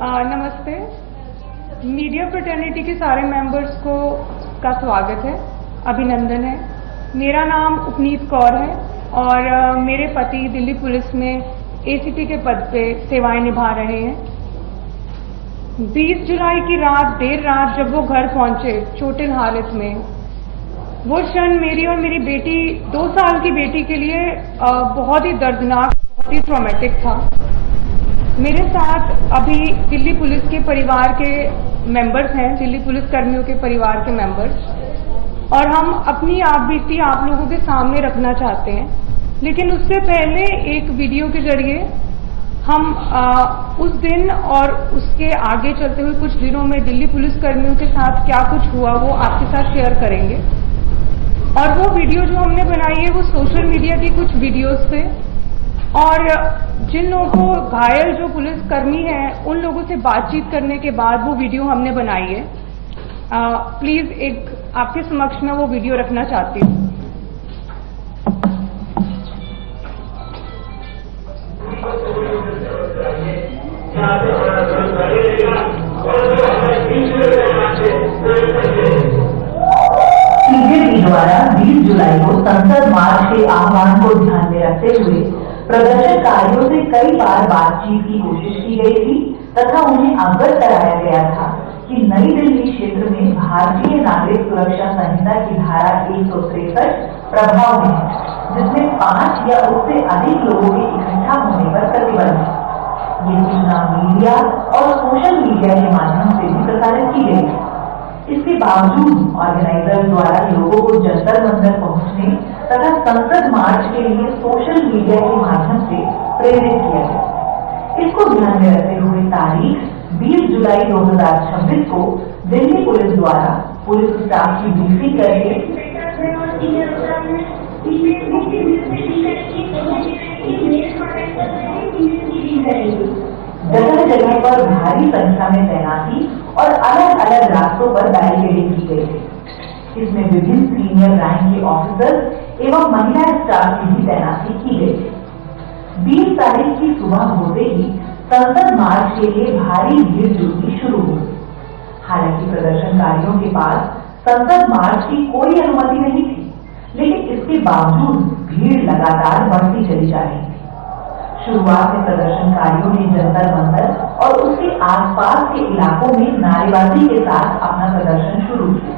नमस्ते। Media fraternity के सारे मेंबर्स को का स्वागत है, अभिनंदन है। मेरा नाम उपनीत कौर है और मेरे पति दिल्ली पुलिस में एसीपी के पद पे सेवाएं निभा रहे हैं। 20 जुलाई की रात देर रात जब वो घर पहुंचे चोटिल हालत में, वो क्षण मेरी और मेरी बेटी 2 साल की बेटी के लिए बहुत ही दर्दनाक, बहुत ही ट्रॉमेटिक था। मेरे साथ अभी दिल्ली पुलिस के परिवार के मेंबर्स हैं, दिल्ली पुलिस कर्मियों के परिवार के मेंबर्स, और हम अपनी आप बीती आप लोगों के सामने रखना चाहते हैं। लेकिन उससे पहले एक वीडियो के जरिए हम उस दिन और उसके आगे चलते हुए कुछ दिनों में दिल्ली पुलिस कर्मियों के साथ क्या कुछ हुआ वो आपके साथ शेयर करेंगे। और वो वीडियो जो हमने बनाई है वो सोशल मीडिया की कुछ वीडियोस पे, और जिन लोगों को घायल जो पुलिस कर्मी हैं उन लोगों से बातचीत करने के बाद वो वीडियो हमने बनाई है। प्लीज एक आपके समक्ष में वो वीडियो रखना चाहती हूँ। बीजेपी द्वारा 20 जुलाई को संसद मार्च के आह्वान को ध्यान में रखते हुए प्रदर्शनकारियों से कई बार बातचीत की कोशिश की गई थी तथा उन्हें अवगत कराया गया था कि नई दिल्ली क्षेत्र में भारतीय नागरिक सुरक्षा संहिता की धारा 163 प्रभाव में है, जिसमें 5 या उससे अधिक लोगों के इकट्ठा होने पर प्रतिबंध है। ये सूचना मीडिया और सोशल मीडिया के माध्यम से भी प्रसारित की गई है। इसके बावजूद ऑर्गेनाइजर द्वारा लोगों को जंतर मंतर पहुंचने तथा संसद मार्च के लिए सोशल मीडिया के माध्यम से प्रेरित किया गया। इसको ध्यान में रखते हुए तारीख 20 जुलाई 2026 को दिल्ली पुलिस द्वारा पुलिस स्टाफ की ब्रीफिंग करके जगह जगह पर भारी संख्या में तैनाती और अलग अलग रास्तों पर बैरिकेडिंग की गई थी। इसमें विभिन्न सीनियर रैंक के ऑफिसर्स एवं महिला स्टाफ की भी तैनाती की गई थी। 20 तारीख की सुबह होते ही संसद मार्च के लिए भारी भीड़ जुटनी शुरू हुई। हालांकि प्रदर्शनकारियों के पास संसद मार्च की कोई अनुमति नहीं थी, लेकिन इसके बावजूद भीड़ लगातार बढ़ती चली जा रही थी। शुरुआत में प्रदर्शनकारियों ने जंतर मंतर और उसके आसपास के इलाकों में नारेबाजी के साथ अपना प्रदर्शन शुरू किया,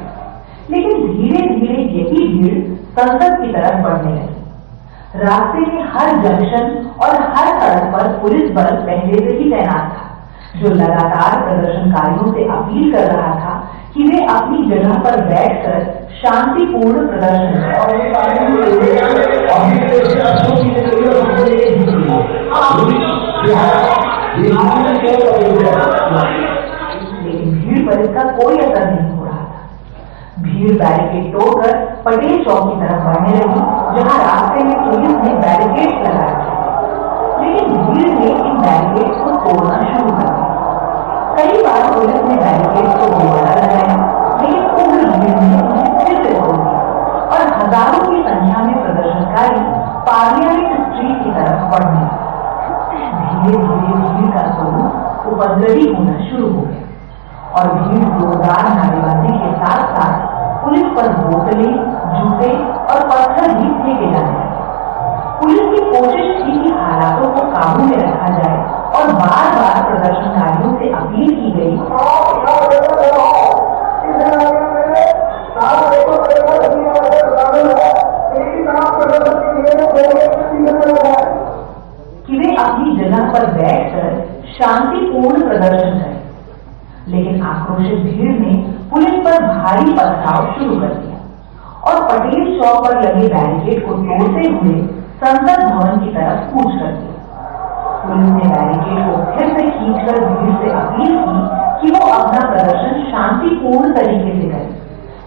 लेकिन धीरे धीरे यही भीड़ संसद की तरफ बढ़ने लगी। रास्ते में हर जंक्शन और हर सड़क पर पुलिस बल पहले से ही तैनात था, जो लगातार प्रदर्शनकारियों से अपील कर रहा था कि वे अपनी जगह पर बैठकर शांतिपूर्ण प्रदर्शन लेकिन भीड़ पर इसका कोई असर नहीं हो रहा था। भीड़ बैरिकेड तोड़कर पटेल चौक की तरफ बढ़ने लगी, जहां रास्ते में पुलिस ने बैरिकेड लगाया था, लेकिन भीड़ ने इन बैरिकेड को तोड़ना शुरू कर दिया। कई बार पुलिस ने बैरिकेड को दोबारा लगाया, लेकिन उग्र भीड़ ने उन्हें फिर से तोड़ दिया और हजारों की संख्या में प्रदर्शनकारी पार्लियामेंट स्ट्रीट की तरफ बढ़ने लगे। धीरे धीरे भीड़ का स्वरूप उपद्रवी होना शुरू हो गया और भीड़ जोरदार नारेबाजी के साथ साथ पुलिस पर बोतलें, जूते और पत्थर भी फेंके जाने लगे। पुलिस की कोशिश थी कि हालातों को काबू में रखा जाए और बार बार प्रदर्शनकारियों से अपील की गई कि वे अपनी जगह पर बैठकर शांतिपूर्ण प्रदर्शन करें, लेकिन आक्रोशित भीड़ ने पुलिस पर भारी पथराव शुरू कर दिया और पटेल चौक पर लगे बैरिकेड को तोड़ते हुए संसद भवन की तरफ कूच कर दिया। पुलिस ने बैरिकेड को फिर से खींचकर भीड़ से अपील की कि वो अपना प्रदर्शन शांतिपूर्ण तरीके से करे,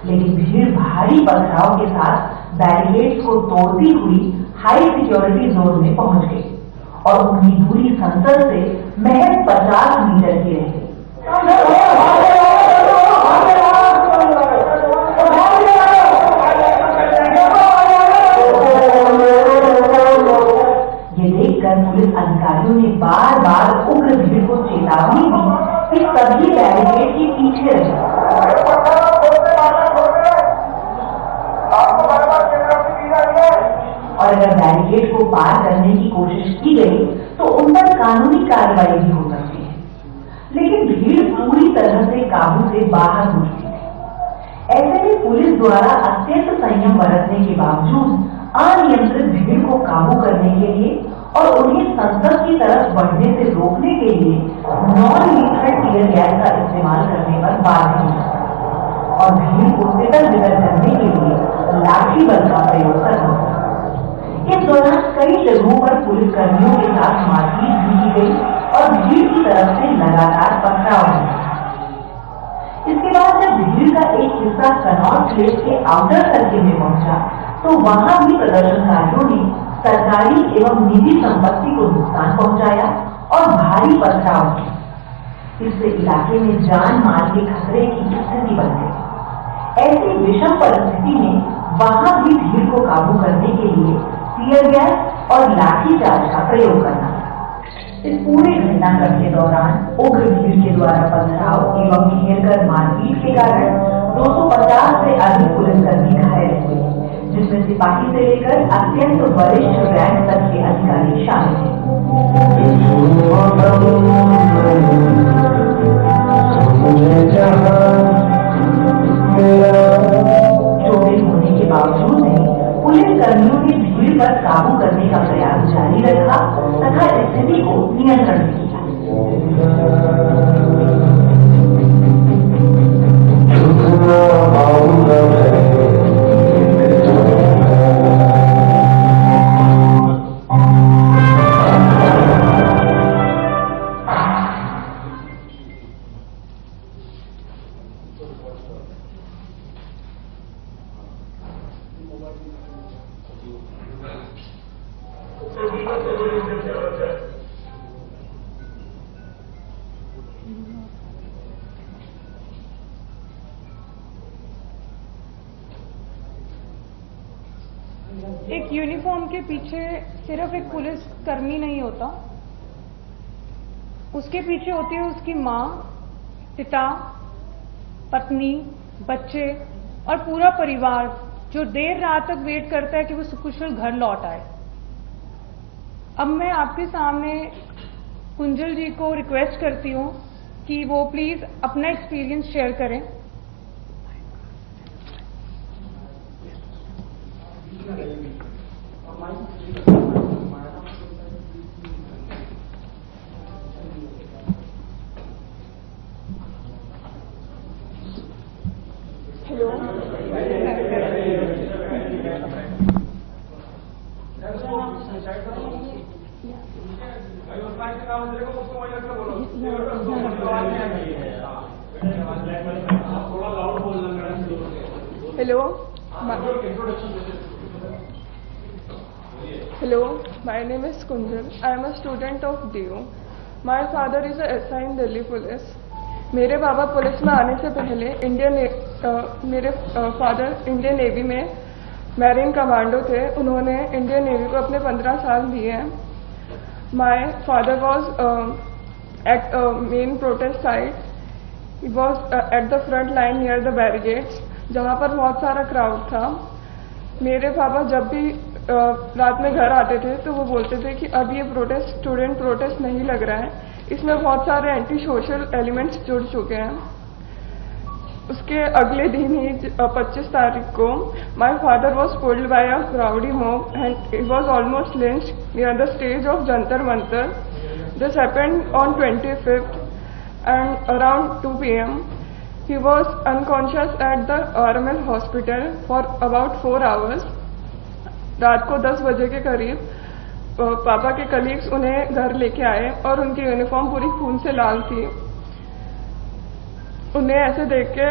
लेकिन भीड़ भारी पथराव के साथ बैरिकेड को तोड़ती हुई हाई सिक्योरिटी जोन में पहुंच गई और उनकी दूरी संसद से महज 50 मीटर की रह गई। ये देखकर पुलिस अधिकारियों ने बार बार उग्र भीड़ को चेतावनी दी कि सभी बैरिकेड के पीछे रहे। और अगर बैरिकेड को पार करने की कोशिश की गई तो उन पर कानूनी कार्रवाई भी हो सकती है, लेकिन भीड़ पूरी तरह से काबू से बाहर हो चुकी थी। ऐसे में पुलिस द्वारा अत्यंत संयम बरतने के बावजूद अनियंत्रित भीड़ को काबू करने के लिए और उन्हें संसद की तरफ बढ़ने से रोकने के लिए नॉन लीथल टीयर गैस का इस्तेमाल करने पर बाध्य हुआ और भीड़ को तितर बितर करने के लिए लाठी बल का प्रयोग करना पड़ा। इस दौरान कई जगहों पर पुलिस कर्मियों के साथ मारपीट भी की गई और भीड़ की तरफ से लगातार पथराव हुआ। इसके बाद जब भीड़ का एक हिस्सा कनॉट प्लेस के आउटर सर्किल में पहुंचा तो वहां भी प्रदर्शनकारियों ने सरकारी एवं निजी संपत्ति को नुकसान पहुंचाया और भारी पथराव किया। इससे इलाके में जान माल के खतरे की स्थिति बन गई। ऐसी विषम परिस्थिति में वहां भी भीड़ को काबू करने के लिए टीयर गैस और लाठीचार्ज का प्रयोग करना। इस पूरे घटनाक्रम के दौरान उग्र भीड़ के द्वारा पथराव एवं घेरकर मारपीट के कारण 250 से अधिक पुलिसकर्मी घायल हुए, जिसमें सिपाही से लेकर अत्यंत वरिष्ठ रैंक तक के अधिकारी शामिल हैं। चोटें होने के बावजूद भी पुलिस कर्मियों ने भीड़ पर काबू करने का प्रयास जारी रखा तथा स्थिति को नियंत्रण में किया। एक यूनिफॉर्म के पीछे सिर्फ एक पुलिस कर्मी नहीं होता, उसके पीछे होती है उसकी माँ, पिता, पत्नी, बच्चे और पूरा परिवार जो देर रात तक वेट करता है कि वो सुकुशल घर लौट आए। अब मैं आपके सामने कुंजल जी को रिक्वेस्ट करती हूँ कि वो प्लीज अपना एक्सपीरियंस शेयर करें। Hello, Hello, my name is Kunjal. I am a student of DU. My father is a SI in Delhi Police. मेरे बाबा पुलिस में आने से पहले मेरे फादर इंडियन नेवी में मैरीन कमांडो थे। उन्होंने इंडियन नेवी को अपने 15 साल दिए हैं। My father was at main protest site. He was at the front line near the barricades, जहाँ पर बहुत सारा क्राउड था। मेरे पापा जब भी रात में घर आते थे तो वो बोलते थे कि अब ये प्रोटेस्ट स्टूडेंट प्रोटेस्ट नहीं लग रहा है, इसमें बहुत सारे एंटी सोशल एलिमेंट्स जुड़ चुके हैं। उसके अगले दिन ही 25 तारीख को my father was pulled bye a crowdy mob and he was almost lynched near the stage of Jantar Mantar. This happened on 25th and around 2 p.m. he was unconscious at the RML hospital for about 4 hours. रात को 10 बजे के करीब पापा के colleagues उन्हें घर लेके आए और उनकी यूनिफॉर्म पूरी खून से लाल थी। उन्हें ऐसे देख के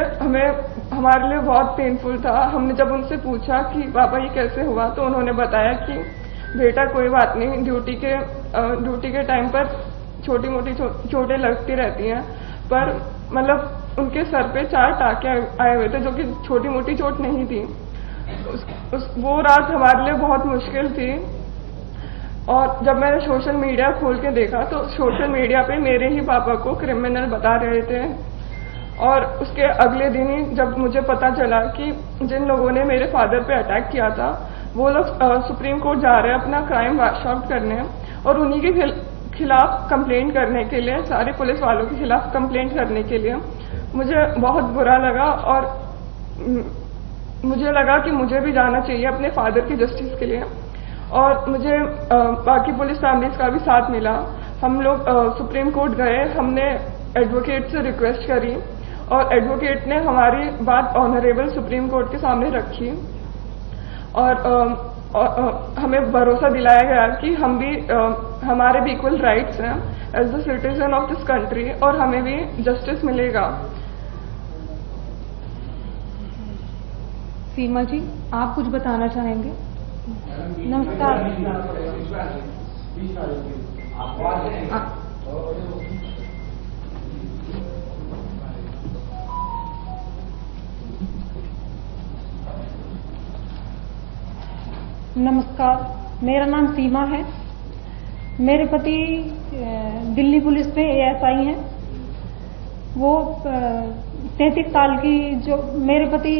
हमारे लिए बहुत पेनफुल था। हमने जब उनसे पूछा कि पापा ये कैसे हुआ तो उन्होंने बताया कि बेटा कोई बात नहीं, ड्यूटी के टाइम पर छोटी मोटी चोटें लगती रहती हैं, पर मतलब उनके सर पे 4 टाँके आए हुए थे जो कि छोटी मोटी चोट नहीं थी। वो रात हमारे लिए बहुत मुश्किल थी। और जब मैंने सोशल मीडिया खोल के देखा तो सोशल मीडिया पे मेरे ही पापा को क्रिमिनल बता रहे थे। और उसके अगले दिन ही जब मुझे पता चला कि जिन लोगों ने मेरे फादर पे अटैक किया था वो लोग सुप्रीम कोर्ट जा रहे हैं अपना क्राइम वॉश आउट करने, और उन्हीं के खिलाफ कंप्लेंट करने के लिए, सारे पुलिस वालों के खिलाफ कंप्लेंट करने के लिए मुझे बहुत बुरा लगा। और मुझे लगा कि मुझे भी जाना चाहिए अपने फादर की जस्टिस के लिए। और मुझे बाकी पुलिस फैमिलीज का भी साथ मिला। हम लोग सुप्रीम कोर्ट गए, हमने एडवोकेट से रिक्वेस्ट करी और एडवोकेट ने हमारी बात ऑनरेबल सुप्रीम कोर्ट के सामने रखी। और हमें भरोसा दिलाया गया कि हम भी हमारे भी इक्वल राइट्स हैं as the citizen of this country, और हमें भी जस्टिस मिलेगा। सीमा जी, आप कुछ बताना चाहेंगे? नमस्कार। नमस्कार, मेरा नाम सीमा है। मेरे पति दिल्ली पुलिस में ASI हैं। वो 33 साल की, जो मेरे पति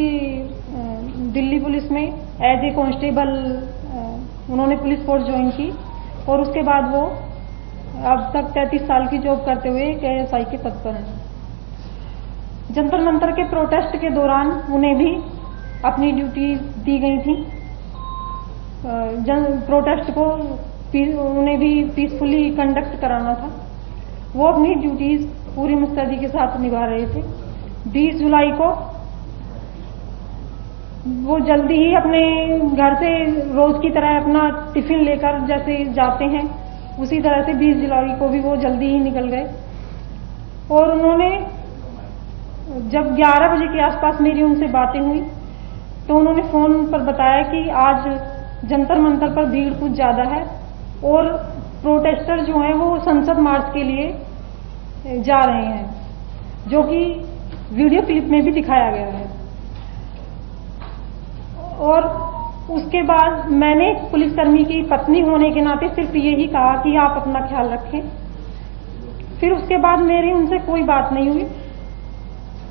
दिल्ली पुलिस में एज ए कांस्टेबल उन्होंने पुलिस फोर्स ज्वाइन की, और उसके बाद वो अब तक 33 साल की जॉब करते हुए एक ASI के पद पर हैं। जंतर मंतर के प्रोटेस्ट के दौरान उन्हें भी अपनी ड्यूटी दी गई थी। प्रोटेस्ट को उन्हें भी पीसफुली कंडक्ट कराना था। वो अपनी ड्यूटीज पूरी मुस्तैदी के साथ निभा रहे थे। 20 जुलाई को वो जल्दी ही अपने घर से रोज की तरह अपना टिफिन लेकर जैसे जाते हैं, उसी तरह से 20 जुलाई को भी वो जल्दी ही निकल गए। और उन्होंने जब 11 बजे के आसपास मेरी उनसे बातें हुई तो उन्होंने फोन पर बताया कि आज जंतर मंतर पर भीड़ कुछ ज्यादा है और प्रोटेस्टर जो हैं वो संसद मार्च के लिए जा रहे हैं, जो कि वीडियो क्लिप में भी दिखाया गया है। और उसके बाद मैंने पुलिसकर्मी की पत्नी होने के नाते सिर्फ यही कहा कि आप अपना ख्याल रखें। फिर उसके बाद मेरी उनसे कोई बात नहीं हुई।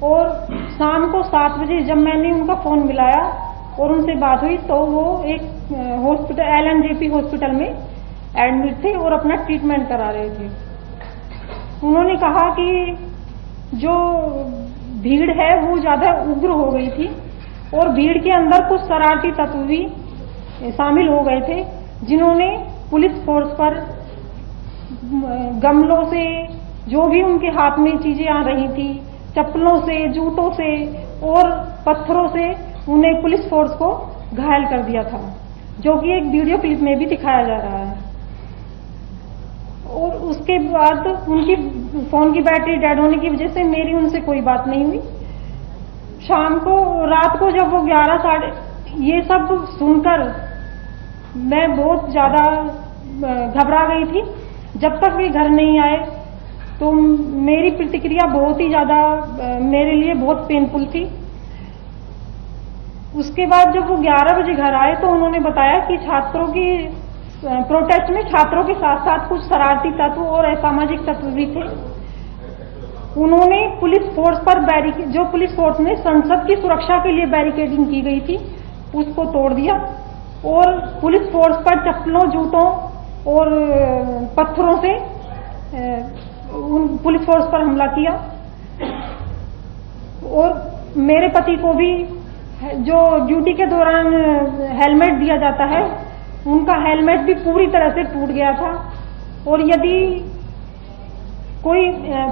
और शाम को 7 बजे जब मैंने उनका फोन मिलाया और उनसे बात हुई तो वो एक हॉस्पिटल LNJP हॉस्पिटल में एडमिट थे और अपना ट्रीटमेंट करा रहे थे। उन्होंने कहा कि जो भीड़ है वो ज्यादा उग्र हो गई थी और भीड़ के अंदर कुछ शरारती तत्व भी शामिल हो गए थे, जिन्होंने पुलिस फोर्स पर गमलों से, जो भी उनके हाथ में चीजें आ रही थी, चप्पलों से, जूतों से और पत्थरों से उन्हें पुलिस फोर्स को घायल कर दिया था, जो कि एक वीडियो क्लिप में भी दिखाया जा रहा है। और उसके बाद उनकी फोन की बैटरी डेड होने की वजह से मेरी उनसे कोई बात नहीं हुई। शाम को, रात को जब वो 11 साढ़े, ये सब सुनकर मैं बहुत ज्यादा घबरा गई थी। जब तक वे घर नहीं आए तो मेरी प्रतिक्रिया बहुत ही ज्यादा मेरे लिए बहुत पेनफुल थी। उसके बाद जब वो 11 बजे घर आए तो उन्होंने बताया कि छात्रों की प्रोटेस्ट में छात्रों के साथ साथ कुछ शरारती तत्व और असामाजिक तत्व भी थे। उन्होंने पुलिस फोर्स पर जो पुलिस फोर्स ने संसद की सुरक्षा के लिए बैरिकेडिंग की गई थी उसको तोड़ दिया और पुलिस फोर्स पर चप्पलों, जूतों और पत्थरों से पुलिस फोर्स पर हमला किया। और मेरे पति को भी जो ड्यूटी के दौरान हेलमेट दिया जाता है, उनका हेलमेट भी पूरी तरह से टूट गया था। और यदि कोई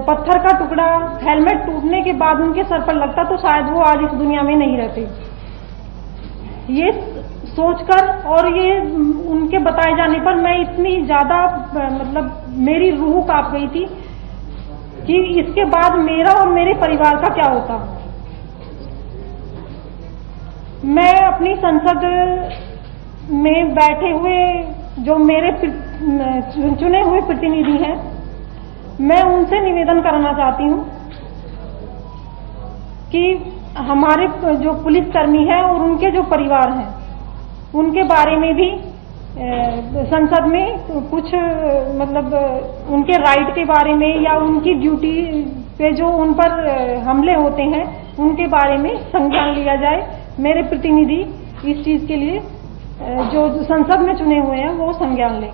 पत्थर का टुकड़ा हेलमेट टूटने के बाद उनके सर पर लगता तो शायद वो आज इस दुनिया में नहीं रहते। ये सोचकर और ये उनके बताए जाने पर मैं इतनी ज्यादा मतलब मेरी रूह कांप गई थी कि इसके बाद मेरा और मेरे परिवार का क्या होता। मैं अपनी संसद में बैठे हुए जो मेरे चुने हुए प्रतिनिधि हैं, मैं उनसे निवेदन करना चाहती हूं कि हमारे जो पुलिसकर्मी हैं और उनके जो परिवार हैं उनके बारे में भी संसद में कुछ मतलब उनके राइट के बारे में या उनकी ड्यूटी पे जो उन पर हमले होते हैं उनके बारे में संज्ञान लिया जाए। मेरे प्रतिनिधि इस चीज के लिए जो संसद में चुने हुए हैं वो संज्ञान लें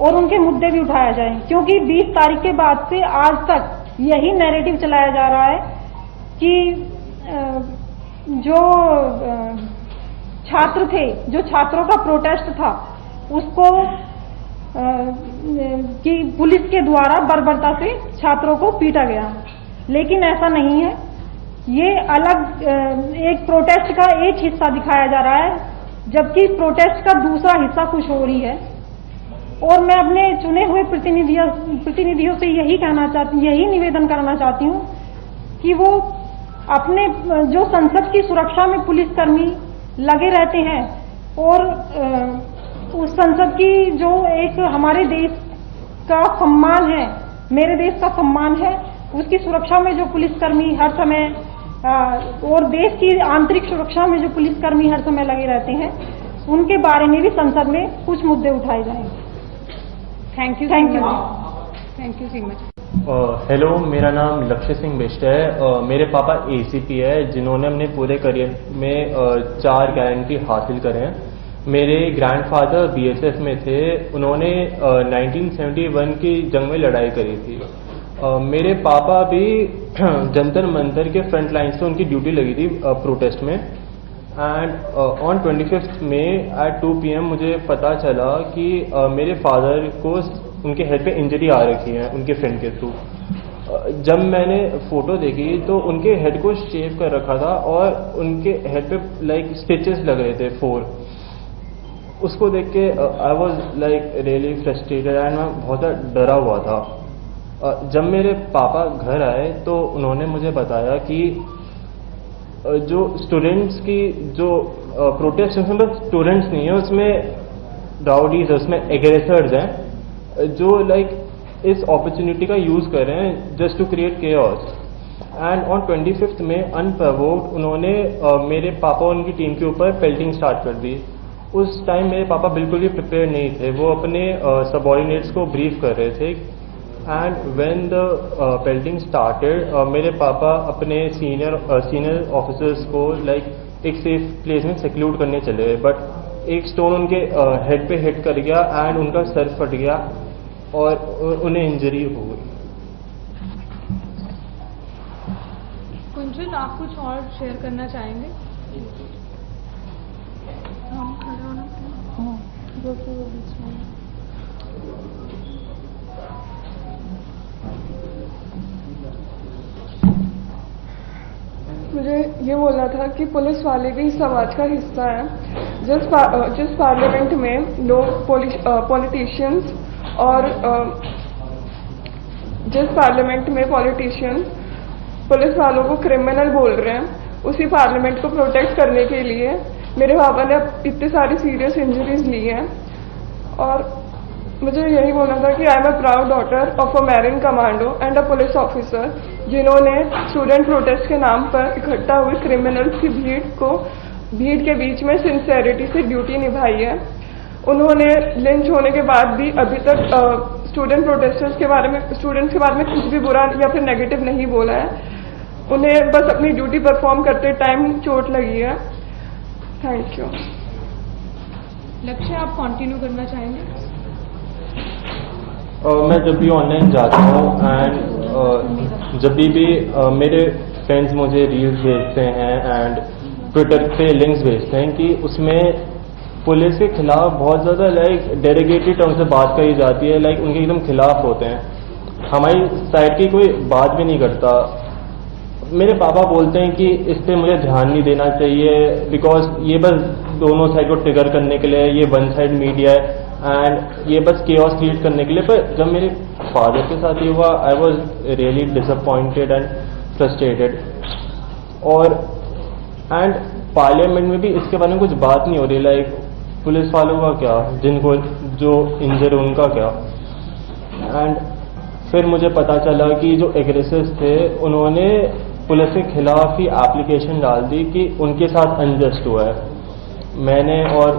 और उनके मुद्दे भी उठाया जाए, क्योंकि 20 तारीख के बाद से आज तक यही नैरेटिव चलाया जा रहा है कि जो छात्र थे, जो छात्रों का प्रोटेस्ट था उसको कि पुलिस के द्वारा बर्बरता से छात्रों को पीटा गया, लेकिन ऐसा नहीं है। ये अलग एक प्रोटेस्ट का एक हिस्सा दिखाया जा रहा है, जबकि प्रोटेस्ट का दूसरा हिस्सा कुछ और ही है। और मैं अपने चुने हुए प्रतिनिधियों से यही निवेदन करना चाहती हूँ कि वो अपने जो संसद की सुरक्षा में पुलिसकर्मी लगे रहते हैं और उस संसद की जो एक हमारे देश का सम्मान है, मेरे देश का सम्मान है, उसकी सुरक्षा में जो पुलिसकर्मी हर समय और देश की आंतरिक सुरक्षा में जो पुलिसकर्मी हर समय लगे रहते हैं, उनके बारे में भी संसद में कुछ मुद्दे उठाए जाएंगे। Thank you so much. Hello, मेरा नाम लक्ष्य सिंह बिष्ट है। मेरे पापा एसीपी है, जिन्होंने अपने पूरे करियर में 4 गारंटी हासिल करे हैं। मेरे ग्रैंडफादर बीएसएफ में थे, उन्होंने 1971 की जंग में लड़ाई करी थी। मेरे पापा भी जंतर मंतर के फ्रंट लाइन से उनकी ड्यूटी लगी थी प्रोटेस्ट में। And on 25 May at 2 PM मुझे पता चला कि मेरे फादर को उनके हेड पे इंजरी आ रखी है उनके फ्रेंड के थ्रू। जब मैंने फोटो देखी तो उनके हेड को शेव कर रखा था और उनके हेड पे लाइक स्टिचेस लग रहे थे 4। उसको देख के I was like really frustrated and मैं बहुत डरा हुआ था। जब मेरे पापा घर आए तो उन्होंने मुझे बताया कि जो स्टूडेंट्स की जो प्रोटेस्ट है उसमें स्टूडेंट्स नहीं है, उसमें राउडीज है, उसमें एग्रेसर्स हैं जो लाइक इस अपॉर्चुनिटी का यूज कर रहे हैं just to create chaos. And on 25 में अनप्रोवोक्ड उन्होंने मेरे पापा और उनकी टीम के ऊपर पेल्टिंग स्टार्ट कर दी। उस टाइम मेरे पापा बिल्कुल भी प्रिपेयर नहीं थे, वो अपने सबऑर्डिनेट्स को ब्रीफ कर रहे थे। And when the pelting started मेरे पापा अपने सीनियर ऑफिसर्स को लाइक एक सेफ प्लेस में सिक्यूर करने चले गए, बट एक स्टोन उनके हेड पे हिट कर गया एंड उनका सर फट गया और उन्हें इंजरी हो गई। कुंजन, आप कुछ और शेयर करना चाहेंगे? मुझे ये बोलना था कि पुलिस वाले भी समाज का हिस्सा है। जिस पार्लियामेंट में लोग पॉलिटिशियंस और जिस पार्लियामेंट में पॉलिटिशियंस पुलिस वालों को क्रिमिनल बोल रहे हैं, उसी पार्लियामेंट को प्रोटेक्ट करने के लिए मेरे पापा ने इतनी सारी सीरियस इंजरीज ली हैं। और मुझे यही बोलना था कि I am a proud daughter of a marine commando and a police officer, जिन्होंने स्टूडेंट प्रोटेस्ट के नाम पर इकट्ठा हुए क्रिमिनल्स की भीड़ के बीच में सिंसेरिटी से ड्यूटी निभाई है। उन्होंने लिंच होने के बाद भी अभी तक स्टूडेंट्स के बारे में कुछ भी बुरा या फिर नेगेटिव नहीं बोला है। उन्हें बस अपनी ड्यूटी परफॉर्म करते टाइम चोट लगी है। Thank you. लक्ष्य, आप कंटिन्यू करना चाहेंगे? मैं जब भी ऑनलाइन जाता हूँ एंड जब भी मेरे फ्रेंड्स मुझे रील्स भेजते हैं एंड ट्विटर पे लिंक्स भेजते हैं कि उसमें पुलिस के खिलाफ बहुत ज़्यादा लाइक डेरोगेटरी टर्म से बात करी जाती है, लाइक उनके एकदम खिलाफ होते हैं। हमारी साइड की कोई बात भी नहीं करता। मेरे पापा बोलते हैं कि इस पर मुझे ध्यान नहीं देना चाहिए बिकॉज ये बस दोनों साइड को ट्रिगर करने के लिए, ये वन साइड मीडिया है एंड ये बस केओस क्रिएट करने के लिए। पर जब मेरे फादर के साथ ये हुआ, I was really disappointed and frustrated. और एंड पार्लियामेंट में भी इसके बारे में कुछ बात नहीं हो रही, लाइक पुलिस वालों का क्या, जिनको जो इंजर उनका क्या। एंड फिर मुझे पता चला कि जो एग्रेसर्स थे उन्होंने पुलिस के खिलाफ ही एप्लीकेशन डाल दी कि उनके साथ अनजस्ट हुआ है। मैंने और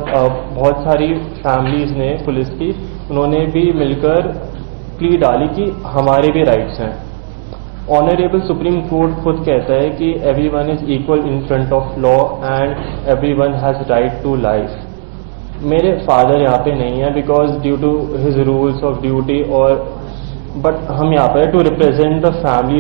बहुत सारी फैमिलीज ने पुलिस की, उन्होंने भी मिलकर प्ली डाली कि हमारे भी राइट्स हैं। ऑनरेबल सुप्रीम कोर्ट खुद कहता है कि everyone is equal in front of law and everyone has right to life. मेरे फादर यहाँ पे नहीं है because due to his rules of duty, और बट हम यहाँ पे टू रिप्रेजेंट द फैमिली